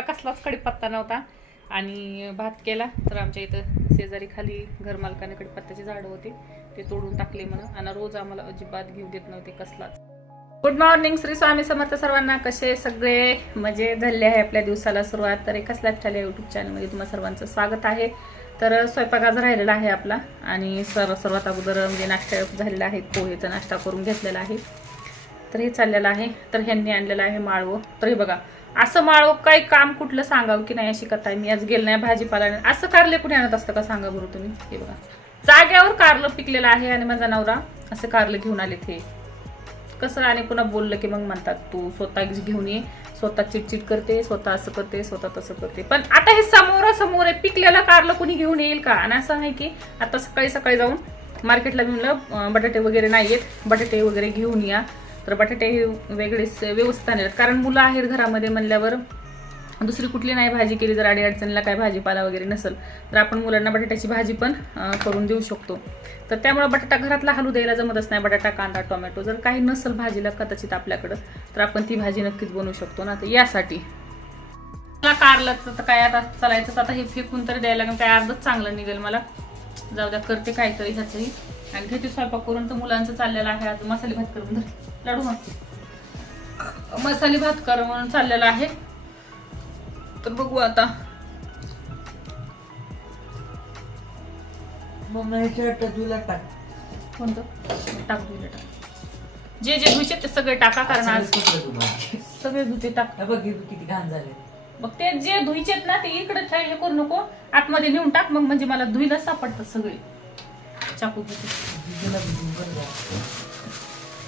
मला कसलाच कडीपत्ता नव्हता आणि भात केला. तर आमच्या इथं शेजारी खाली घरमालकाने कडीपत्त्याची झाडं होती, ते तोडून टाकले म्हणून. आणि रोज आम्हाला अजिबात घेऊ देत नव्हते कसलाच. गुड मॉर्निंग, श्री स्वामी समर्थ सर्वांना. कसे सगळे मजे झाले आहे आपल्या दिवसाला सुरुवात. तर एकच लाईफस्टाईल या यूट्यूब चॅनलमध्ये तुम्हा सर्वांचं स्वागत आहे. तर स्वयंपाक आज राहिलेला आहे आपला आणि सर्वात अगोदर म्हणजे नाश्ता झालेला आहे, पोहेचा नाश्ता करून घेतलेला आहे. तर हे चाललेलं आहे. तर ह्यांनी आणलेलं आहे माळवं. तर हे बघा, असं माळव काही काम कुठलं सांगावं की नाही अशी कथा आहे. मी आज गेलं नाही भाजीपाला, असं कारले कुठे आणत असतं का सांगा बरं तुम्ही. हे बघा, जाग्यावर कारलं पिकलेलं आहे आणि माझा नवरा असं कारलं घेऊन आले. ते कसं आणि पुन्हा बोललं की मग म्हणतात तू स्वतः घेऊन ये, स्वतः चिटचिट करते, स्वतः असं करते, स्वतः तसं करते. पण आता हे समोर आहे, पिकलेलं कारलं कुणी घेऊन येईल का? आणि असं आहे की आता सकाळी जाऊन मार्केटला घेऊन बटाटे वगैरे नाही आहेत, बटाटे वगैरे घेऊन या. तर बटाटे वेगळेच व्यवस्थित आणलेत, कारण मुलं आहेत घरामध्ये म्हणल्यावर दुसरी कुठली नाही भाजी केली. जर अडचणीला काय भाजीपाला वगैरे नसेल तर आपण मुलांना बटाट्याची भाजी पण करून देऊ शकतो. तर त्यामुळे बटाटा घरातला हलू द्यायला जमतच नाही. बटाटा, कांदा, टोमॅटो जर काही नसेल भाजीला कदाचित आपल्याकडं, तर आपण ती भाजी नक्कीच बनवू शकतो ना. तर यासाठी मला कारलं तर काय आता चालायचंच. आता हे फेकून तरी द्यायला लागेल, काय अर्धच चांगलं निघेल. मला जाऊ द्या, करते काहीतरी ह्याचंही. आणि घेते स्वयंपाक करून. तर मुलांचं चाललेलं आहे आज मसाले भात करून लाडू मसाले भात कर म्हणून चाललेला आहे. तर बघू आता. कोणतं टाक, धुले टाक, जे धुचे ते सगळे टाका, कारण आज सगळे धुते टाक. किती घाण झाले मग ते जे धुईचेत ना ते इकडे हे करू नको, आतमध्ये नेऊन टाक. मग म्हणजे मला धुईला सापडतात सगळे. चाकू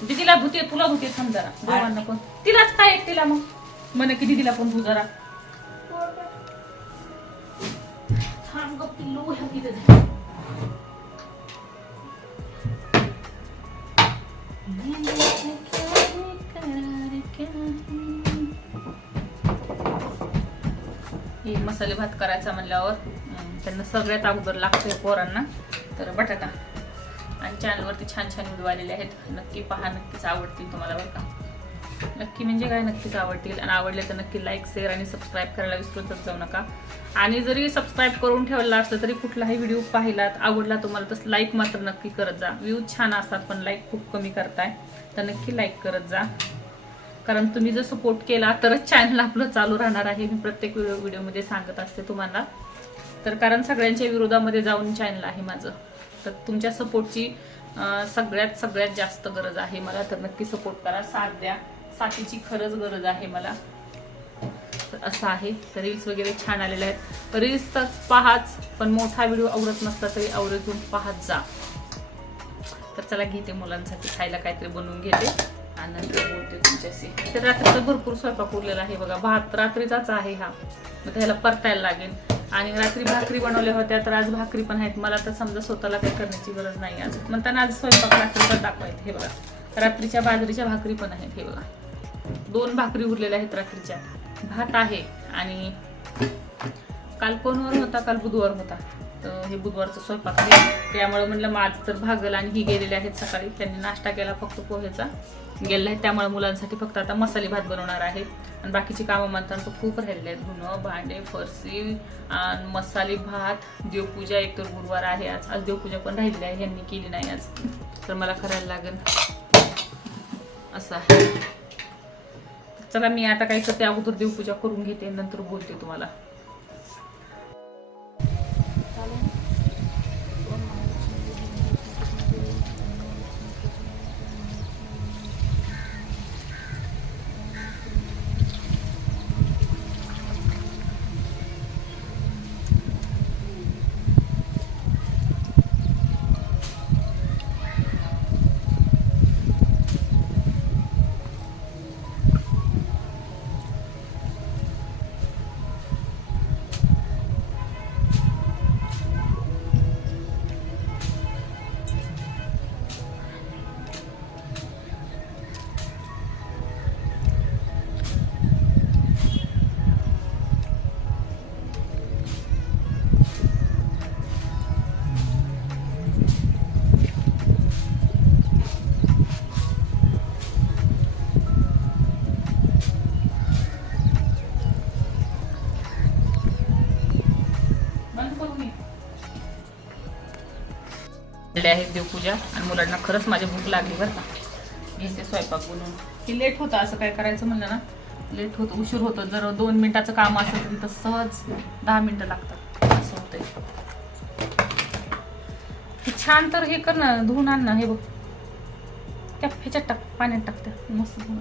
दिदीला धुते, तुला धुते, थांब जरा. दोघांना पण तिलाच काय तिला मग म्हणे की दिदीला पण धु जरा. थांब गप्पी लो ह्या किती मसाले भात करायचा म्हणल्यावर त्यांना सगळ्यात अगोदर लागतोय पोरांना तर बटाटा. आणि चॅनलवरती छान व्हिडिओ आलेले आहेत, नक्की पहा, नक्कीच आवडतील तुम्हाला बरं का. नक्की म्हणजे काय, नक्कीच आवडतील. आणि आवडले तर नक्की लाईक, शेअर आणि सबस्क्राईब करायला विसरूनच जाऊ नका. आणि जरी सबस्क्राईब करून ठेवला असलं तरी कुठलाही व्हिडिओ पाहिलात आवडला तुम्हाला तर लाईक मात्र नक्की करत जा. व्ह्यूज छान असतात पण लाईक खूप कमी करताय, तर नक्की लाईक करत जा. कारण तुम्ही जर सपोर्ट केला तरच चॅनल आपलं चालू राहणार आहे. मी प्रत्येक व्हिडिओमध्ये सांगत असते तुम्हाला. तर कारण सगळ्यांच्या विरोधामध्ये जाऊन चॅनल आहे माझं. तर तुमच्या सपोर्टची सगळ्यात जास्त गरज आहे मला. तर नक्की सपोर्ट करा, साथ द्या. साथीची खरंच गरज आहे मला. तर असं आहे. तर रील्स वगैरे छान आलेले आहेत. रील्स तर पाहाच, पण मोठा व्हिडिओ आवडत नसला तरी आवडून पाहत जा. तर चला, घेते मुलांसाठी खायला काहीतरी बनवून घेते आणि नंतर बोलते तुमच्याशी. तर रात्रीचा भरपूर स्वयंपाक उरलेला आहे बघा. भात रात्रीचाच आहे हा, मग त्याला परतायला लागेल. आणि रात्री भाकरी बनवल्या होत्या, तर आज भाकरी पण आहेत. मला तर समजा स्वतःला काही करण्याची गरज नाही आज, म्हणताना आज स्वयंपाक रात्रीचा दाखवायचं. हे बघा, रात्रीच्या बाजरीच्या भाकरी पण आहेत. हे बघा, 2 भाकरी उरलेल्या आहेत रात्रीच्या. भात आहे. आणि काल कोणवार होता, काल बुधवार होता. तर हे बुधवारचं स्वयंपाक आहे, त्यामुळे म्हणलं माझ तर भागल. आणि ही गेलेले आहेत सकाळी, त्यांनी नाश्ता केला फक्त पोहेचा गेलेला आहे. त्यामुळे मुलांसाठी फक्त आता मसाले भात बनवणार आहे. आणि बाकीची कामं म्हणतात खूप राहिलेले आहेत, धुणं, भांडे, फरशी आणि मसाले भात, देवपूजा. एक तर गुरुवार आहे आज देवपूजा पण राहिलेली आहे, यांनी केली नाही आज, तर मला करायला लागेल. असं आहे. चला, मी आता काय करते, अगोदर देवपूजा करून घेते, नंतर बोलते तुम्हाला. आहेत देवपूजा आणि मुलांना खरंच माझी भूक लागली बरं का. घेते स्वयंपाक बनवून. की लेट होतं असं काय करायचं म्हणलं ना लेट होतं उशीर होतं. जर 2 मिनिटाचं काम असेल तर सहज 10 मिनिटं लागतात असं होतंय. छान तर हे कर ना धुवून आण ना. हे बघ त्या ह्याच्यात टाक पाण्यात टाकते मस्त धुवून.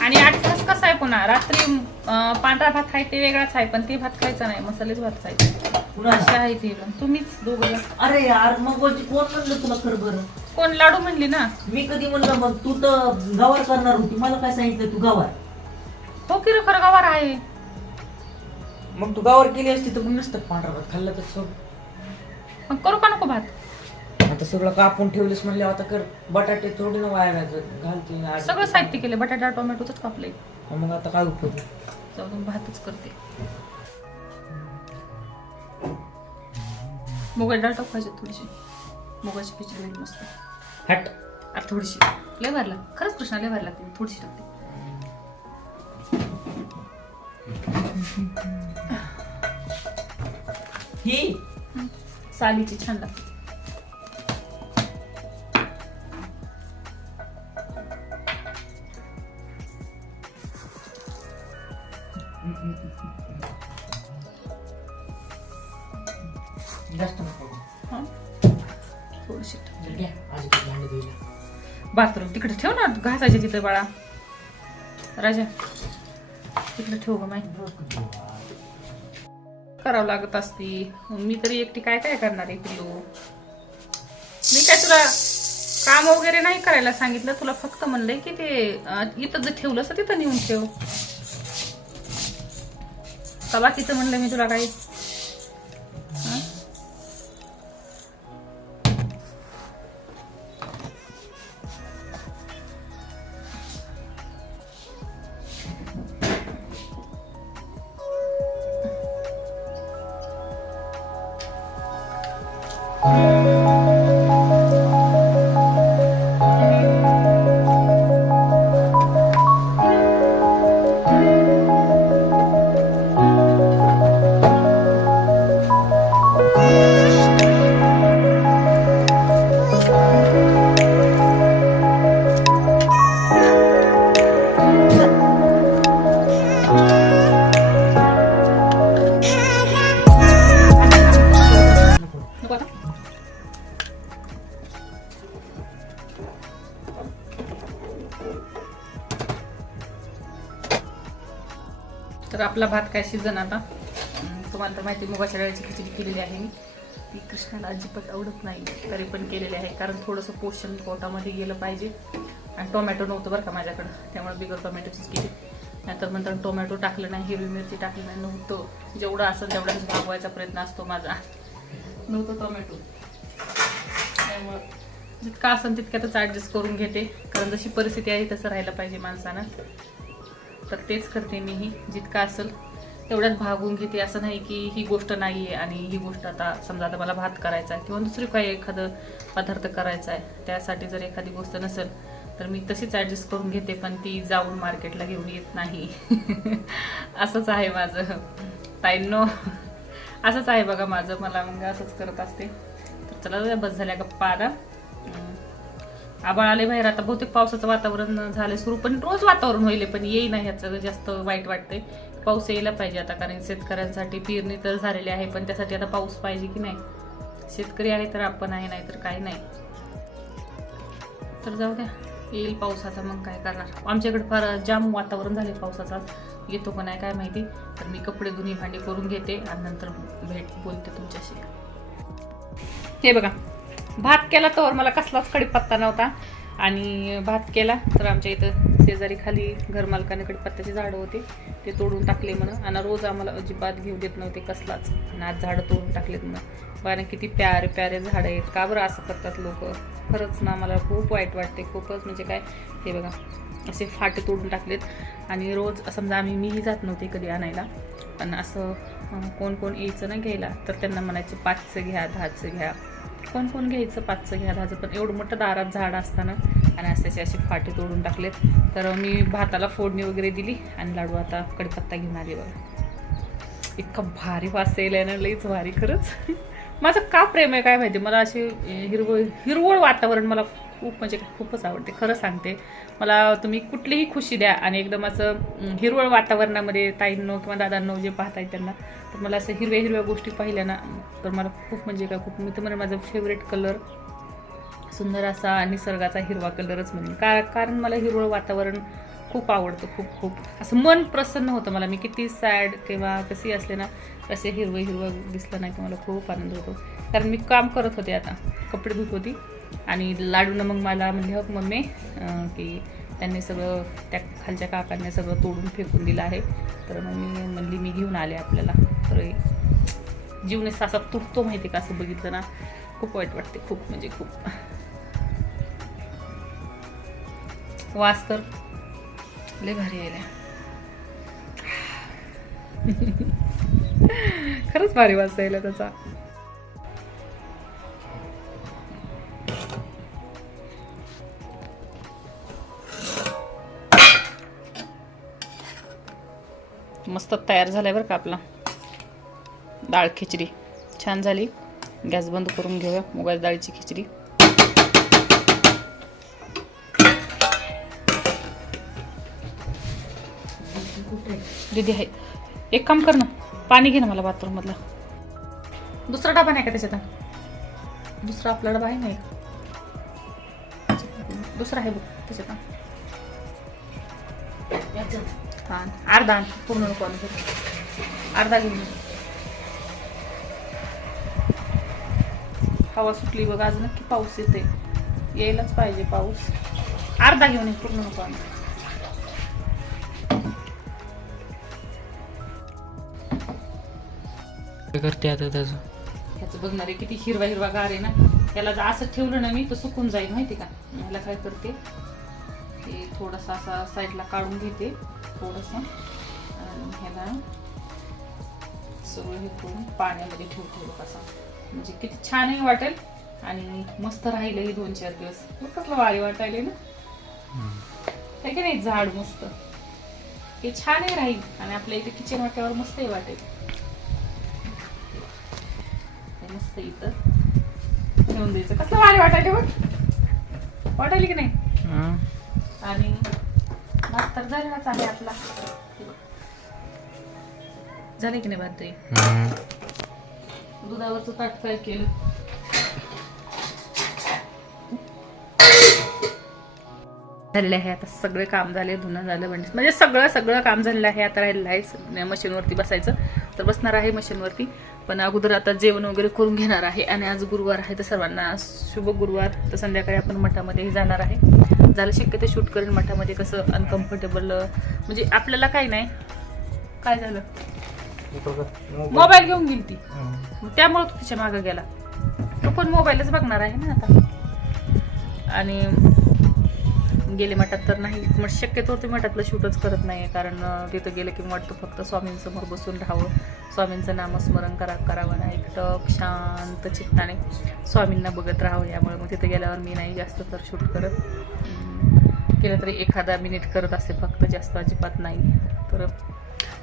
आणि 8 तास कसा आहे पुन्हा रात्री पांढरा भात आहे ते वेगळाच आहे पण ते भात खायचा नाही मसालेच भात खायचा असे आहे ते पण. तुम्हीच दोघं. अरे यार मग कोण म्हणलं तुला खरं बरं? कोण लाडू म्हणली ना. मी कधी म्हणलं मग तू तर गवार करणार होती मला काय सांगितलं तू गवार. हो की रे खरं गवार आहे. मग तू गवार केली असती तर नसतं पांढरा भात खाल्लं तर सगळं. मग करू का नको भात? आता सगळं कापून ठेवलेस म्हणले आता कर. बटाटे थोडी ना वाया घालते. सगळं साहित्य केलं बटाटा टोमॅटोच कापलंय. मग आता काय उपयोग? जाऊन भातच करते. मुगाची डाळ टाकायची थोडीशी. मुगाची खिचडी होईल मस्त. हट अरे थोडीशी लय भरला खरंच कृष्णा लय भरला थोडीशी टाकते. ही सालीची छान लागते. जास्त नको. थोडीशी घ्या आज भांडे धुईला. बाथरूम तिकडे ठेव ना घासायचे तिथे बाळा. राजा तिकडे ठेव ग माहिती करावं लागत असती. मी तरी एकटी काय काय करणार आहे पिल्लू. मी काय तुला काम वगैरे नाही करायला सांगितलं. तुला फक्त म्हणलंय की ते इथं जर ठेवलं असं तिथं नेऊन ठेव. का बाकीचं म्हणलं मी तुला काही. तर आपला भात काय शिजन आता. तुम्हाला तर माहिती मुगाच्या डाळीची खिचडी केलेली आहे मी. ती कृष्णाला अजिबात आवडत नाही तरी पण केलेली आहे कारण थोडंसं पोषण पोटामध्ये गेलं पाहिजे. आणि टोमॅटो नव्हतं बरं का माझ्याकडं त्यामुळे बिगर टोमॅटोचीच केली. नाहीतर नंतर टोमॅटो टाकलं नाही हिरवी मिरची टाकली नाही नव्हतं. जेवढं असेल तेवढाच भागवायचा प्रयत्न असतो माझा. नव्हतं टोमॅटो त्यामुळं जितका असेल तितक्यातच ॲडजस्ट करून घेते कारण जशी परिस्थिती आहे तसं राहायला पाहिजे माणसानं. तर तेच करते मीही. जितका असेल तेवढ्यात भागून घेते. असं नाही की ही गोष्ट नाही आहे आणि ही गोष्ट आता समजा आता मला भात करायचा आहे किंवा दुसरी काही एखादं पदार्थ करायचा आहे त्यासाठी जर एखादी गोष्ट नसेल तर मी तशीच ॲडजस्ट करून घेते पण ती जाऊन मार्केटला घेऊन येत नाही. असंच आहे माझं ताईंनो. असंच आहे बघा माझं. मला मग असंच करत असते. तर चला बस झाल्या गप्पा आता. आबाळ आले बाहेर आता बहुतेक पावसाचं वातावरण झालंय सुरू पण रोज वातावरण होईल पण येई नाही ह्याचं जास्त वाईट वाटतंय. पाऊस यायला पाहिजे आता कारण शेतकऱ्यांसाठी पेरणी तर झालेली आहे पण त्यासाठी आता पाऊस पाहिजे की नाही. शेतकरी आहे तर आपण आहे नाही तर काही नाही. तर जाऊ द्या येईल पाऊस आता मग काय करणार. आमच्याकडे फार जाम वातावरण झाले पावसाचा. येतो का नाही काय माहिती. तर मी कपडे धुणी भांडी करून घेते आणि नंतर बोलते तुमच्याशी. हे बघा भात केला तर मला कसलाच कडीपत्ता नव्हता आणि भात केला तर आमच्या इथं शेजारी खाली घरमालकाने कडीपत्त्याची झाडं होती ते तोडून टाकले म्हणून. आणि रोज आम्हाला अजिबात घेऊ देत नव्हते कसलाच आणि आज झाडं तोडून टाकलेत म्हणून. कारण किती प्यारे प्यारे झाडं आहेत. का बरं असं करतात लोक. खरंच ना मला खूप वाईट वाटते खूपच. म्हणजे काय हे बघा असे फाटे तोडून टाकलेत आणि रोज समजा मीही जात नव्हते कधी आणायला पण असं कोण कोण यायचं ना घ्यायला तर त्यांना म्हणायचं 5चं घ्या 10चं घ्या कोण कोण घ्यायचं 5चं घ्या 10चं, पण एवढं मोठं दारात झाड असताना आणि आज त्याचे असे फाटे तोडून टाकलेत. तर मी भाताला फोडणी वगैरे दिली आणि लाडू आता कढीपत्ता घेऊन आली बघा. इतका भारी वास यायला ना, लईच भारी खरंच. माझं का प्रेम आहे काय माहिती, मला असे हिरवळ वातावरण मला खूप म्हणजे खूपच आवडते. खरं सांगते, मला तुम्ही कुठलीही खुशी द्या आणि एकदम असं हिरवळ वातावरणामध्ये ताईंनो किंवा दादांनो जे पाहताय त्यांना, तर मला असं हिरव्या हिरव्या गोष्टी पाहिल्या ना, तर मला खूप म्हणजे काय खूप, मी तर म्हणून माझं फेवरेट कलर सुंदर असा निसर्गाचा हिरवा कलरच म्हणून, कारण मला हिरवळ वातावरण खूप आवडतं. खूप खूप असं मन प्रसन्न होतं मला. मी किती सॅड किंवा कशी असले ना, कसे हिरवं दिसलं नाही तर मला खूप आनंद होतो. कारण मी काम करत होते, आता कपडे धुत होती आणि लाडूनं मग मला म्हणले हो मम्मी की त्यांनी सगळं त्या खालच्या काकांनी सगळं तोडून फेकून दिलं आहे. तर मग मी म्हणली मी घेऊन आले आपल्याला. तर जीवनेस असा तुटतो माहिती का, असं बघितलं ना खूप वाईट वाटते. खूप म्हणजे खूप. वास तर लय भारी यायला. खरंच भारी वास यायला त्याचा. मस्त तयार झालाय बरं का आपला डाळ खिचडी. छान झाली. गॅस बंद करून घेऊया. मुगाच्या डाळीची खिचडी. दीदी आहे. एक काम कर ना, पाणी घे ना मला बाथरूम मधला. दुसरा डबा नाही का त्याच्यात? दुसरा आपला डबा आहे नाही, दुसरा आहे बघ त्याच्यात. हा अर्धा पूर्ण नको, अर्धा घेऊन. हवा सुटली बघ, आज नक्की पाऊस येते. यायलाच पाहिजे पाऊस. अर्धा घेऊन ये, पूर्ण नको. करते आता ह्याचं बघणार आहे किती हिरवा हिरवा गार आहे ना. याला जर असं ठेवलं ना मी तर सुकून जाईल माहिती का. याला काय करते, हे थोडंसं असा साईडला काढून घेते थोडंसं आणि ह्याला सगळं हे करून पाण्यामध्ये ठेवते बघ असं. म्हणजे किती छानही वाटेल आणि मस्त राहिलं हे 2-4 दिवस. कसलं वारी वाटायले ना, हे की नाही. झाड मस्त हे छानही राहील आणि आपल्या इथे किचन वाट्यावर मस्तही वाटेल. मस्त इथं ठेवून द्यायचं. कसलं भारी वाटायचे बघ, वाटायली की नाही. आणि भात तर झालाच आहे आपला. झाले की नाही भात ते. दुधावरचं ताट काय केलं. झालेलं आहे आता सगळे काम झाले. धुणं झालं म्हणजे सगळं काम झालेलं आहे. आता राहिलेलं आहे मशीनवरती बसायचं. तर बसणार आहे मशीनवरती, पण अगोदर आता जेवण वगैरे करून घेणार आहे. आणि आज गुरुवार आहे तर सर्वांना शुभ गुरुवार. तर संध्याकाळी आपण मठामध्येही जाणार आहे. झालं शक्य ते शूट करेन मठामध्ये. कसं अनकम्फर्टेबल म्हणजे आपल्याला काही नाही. काय झालं, मोबाईल घेऊन गेली ती, त्यामुळे तू तिच्या मागं गेला. तो पण मोबाईलच बघणार आहे ना आता. आणि गेले मठात तर नाही, मग शक्यतो ते मठातलं शूटच करत नाही. कारण तिथं गेलं की वाटतं फक्त स्वामींसमोर बसून राहावं, स्वामींचं नामस्मरण करावं ना, एकटक शांत चित्ताने स्वामींना बघत राहावं. यामुळे मग तिथं गेल्यावर मी नाही जास्त तर शूट करत. केलं तरी एखादा मिनिट करत असते फक्त, जास्त अजिबात नाही. तर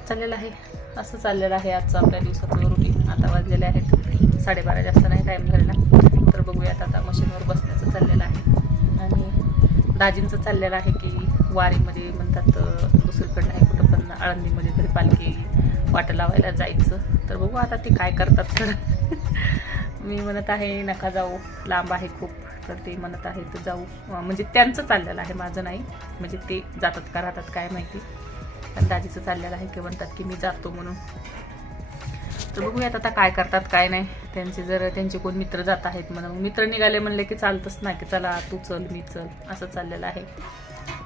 चाललेलं आहे असं चाललेलं आहे आजचं आपल्या दिवसाचं रुटीन. आता वाजलेले आहेत 12:30, जास्त नाही टाईम झालेला. तर बघूयात आता मशीनवर बसण्याचं चाललेलं आहे. आणि दाजींचं चाललेलं आहे की वारीमध्ये म्हणतात दुसरीकडे नाही कुठं पण आळंदीमध्ये तरी पालखी वाट लावायला जायचं. तर बघू आता ते काय करतात. तर मी म्हणत आहे नका जाऊ, लांब आहे खूप. तर ते म्हणत आहे तर जाऊ, म्हणजे त्यांचं चाललेलं आहे, माझं नाही. म्हणजे ते जातात का राहतात काय माहिती. पण दाजीचं चाललेलं आहे की म्हणतात की मी जातो म्हणून. तर बघूयात आता काय करतात काय नाही. त्यांचे कोण मित्र जात आहेत म्हणून मित्र निघाले म्हणले की चालतंच ना, की चला तू चल मी चल असं चाललेलं आहे.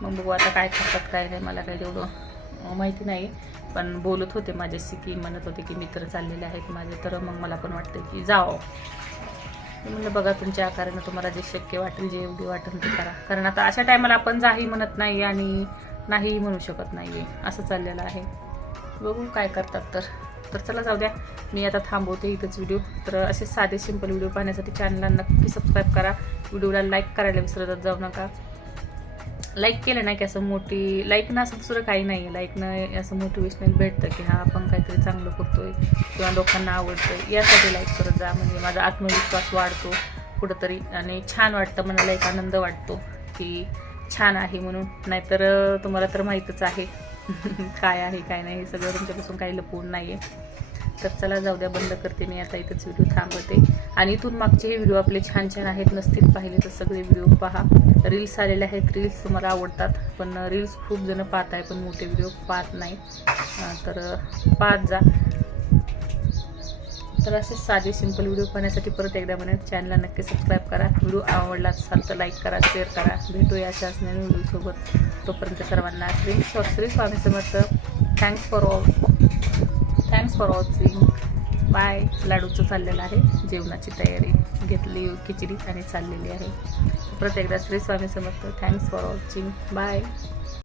मग बघू आता काय करतात काय नाही. मला काही तेवढं माहिती नाही, पण बोलत होते माझ्याशी की म्हणत होते की मित्र चाललेले आहेत माझे. तर मग मला पण वाटतं की जावं. म्हणलं बघा तुमच्या आकारानं तुम्हाला जे शक्य वाटेल, जे योग्य वाटेल ते करा. कारण आता अशा टायमाला आपण जाही म्हणत नाही आणि नाही म्हणू शकत नाही, असं चाललेलं आहे. बघू काय करतात. तर तर चला जाऊ द्या, मी आता थांबवते इथंच व्हिडिओ. तर असे साधे सिंपल व्हिडिओ पाहण्यासाठी चॅनलला नक्की सबस्क्राईब करा. व्हिडिओला लाईक करायला विसरत जाऊ नका. लाईक केलं नाही की असं मोठी लाईक ना असं दुसरं काही नाही आहे. लाईकनं असं मोटिवेशनल भेटतं की हा आपण काहीतरी चांगलं करतोय किंवा लोकांना आवडतं, यासाठी लाईक करत जा. म्हणजे माझा आत्मविश्वास वाढतो कुठंतरी आणि छान वाटतं, मनाला एक आनंद वाटतो की छान आहे म्हणून. नाहीतर तुम्हाला तर माहीतच आहे काय आहे काय नाही, हे सगळं तुमच्यापासून काही लपवून नाही आहे. तर चला जाऊ द्या, बंद करते मी आता इथंच व्हिडिओ, थांबवते. आणि इथून मागचे हे व्हिडिओ आपले छान छान आहेत, नसतील पाहिले तर सगळे व्हिडिओ पहा. रील्स आलेले आहेत, रील्स तुम्हाला आवडतात, पण रील्स खूप जण पाहत आहे पण मोठे व्हिडिओ पाहत नाही. तर पाहत जा. तर असे साधे सिंपल व्हिडिओ पाहण्यासाठी परत एकदा म्हणा चॅनलला नक्की सबस्क्राईब करा. व्हिडिओ आवडला असाल तर लाईक करा, शेअर करा. भेटूया अशाच नवीन व्हिडिओसोबत. तोपर्यंत सर्वांना Shri Swami Samarth. Thanks for watching. Bye. लाडूचं चाललेलं आहे, जेवणाची तयारी घेतली, खिचडी आणि चाललेली आहे. परत एकदा Shri Swami Samarth. Thanks for watching. Bye.